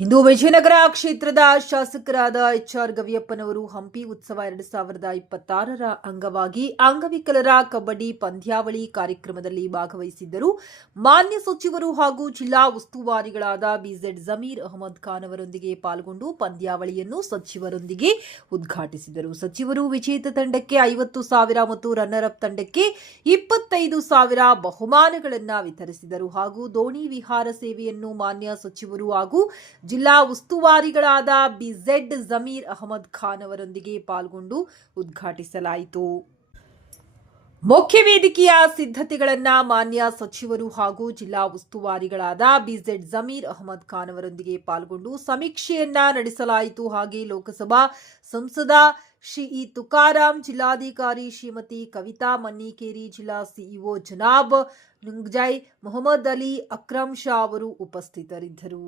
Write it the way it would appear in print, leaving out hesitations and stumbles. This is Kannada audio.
ಇಂದು ವಿಜಯನಗರ ಕ್ಷೇತ್ರದ ಶಾಸಕರಾದ ಎಚ್.ಆರ್. ಗವಿಯಪ್ಪನವರು ಹಂಪಿ ಉತ್ಸವ 2026ರ ಅಂಗವಾಗಿ ಅಂಗವಿಕಲರ ಕಬಡ್ಡಿ ಪಂದ್ಯಾವಳಿ ಕಾರ್ಯಕ್ರಮದಲ್ಲಿ ಭಾಗವಹಿಸಿದ್ದರು. ಮಾನ್ಯ ಸಚಿವರು ಹಾಗೂ ಜಿಲ್ಲಾ ಉಸ್ತುವಾರಿಗಳಾದ ಬಿಜೆಡ್ ಜಮೀರ್ ಅಹಮದ್ ಖಾನ್ ಅವರೊಂದಿಗೆ ಪಾಲ್ಗೊಂಡು ಪಂದ್ಯಾವಳಿಯನ್ನು ಸಚಿವರೊಂದಿಗೆ ಉದ್ಘಾಟಿಸಿದರು. ಸಚಿವರು ವಿಜೇತ ತಂಡಕ್ಕೆ 50,000 ಮತ್ತು ರನ್ನರ್ ಅಪ್ ತಂಡಕ್ಕೆ 25,000 ಬಹುಮಾನಗಳನ್ನು ವಿತರಿಸಿದರು ಹಾಗೂ ದೋಣಿ ವಿಹಾರ ಸೇವೆಯನ್ನು ಮಾನ್ಯ ಸಚಿವರು ಹಾಗೂ ಜಿಲ್ಲಾ ಉಸ್ತುವಾರಿಗಳಾದ ಬಿಜೆಡ್ ಜಮೀರ್ ಅಹಮದ್ ಖಾನ್ ಅವರೊಂದಿಗೆ ಪಾಲ್ಗೊಂಡು ಉದ್ಘಾಟಿಸಲಾಯಿತು. ಮುಖ್ಯ ವೇದಿಕೆಯ ಸಿದ್ಧತೆಗಳನ್ನು ಮಾನ್ಯ ಸಚಿವರು ಹಾಗೂ ಜಿಲ್ಲಾ ಉಸ್ತುವಾರಿಗಳಾದ ಬಿಜೆಡ್ ಜಮೀರ್ ಅಹಮದ್ ಖಾನ್ ಅವರೊಂದಿಗೆ ಪಾಲ್ಗೊಂಡು ಸಮೀಕ್ಷೆಯನ್ನ ನಡೆಸಲಾಯಿತು. ಹಾಗೆ ಲೋಕಸಭಾ ಸಂಸದ ಶ್ರೀ ತುಕಾರಾಂ, ಜಿಲ್ಲಾಧಿಕಾರಿ ಶ್ರೀಮತಿ ಕವಿತಾ ಮನ್ನಿಕೇರಿ, ಜಿಲ್ಲಾ ಸಿಇಒ ಜನಾಬ್ ನುಂಗ್ಜೈ, ಮೊಹಮ್ಮದ್ ಅಲಿ, ಅಕ್ರಮ್ ಶಾ ಅವರು ಉಪಸ್ಥಿತರಿದ್ದರು.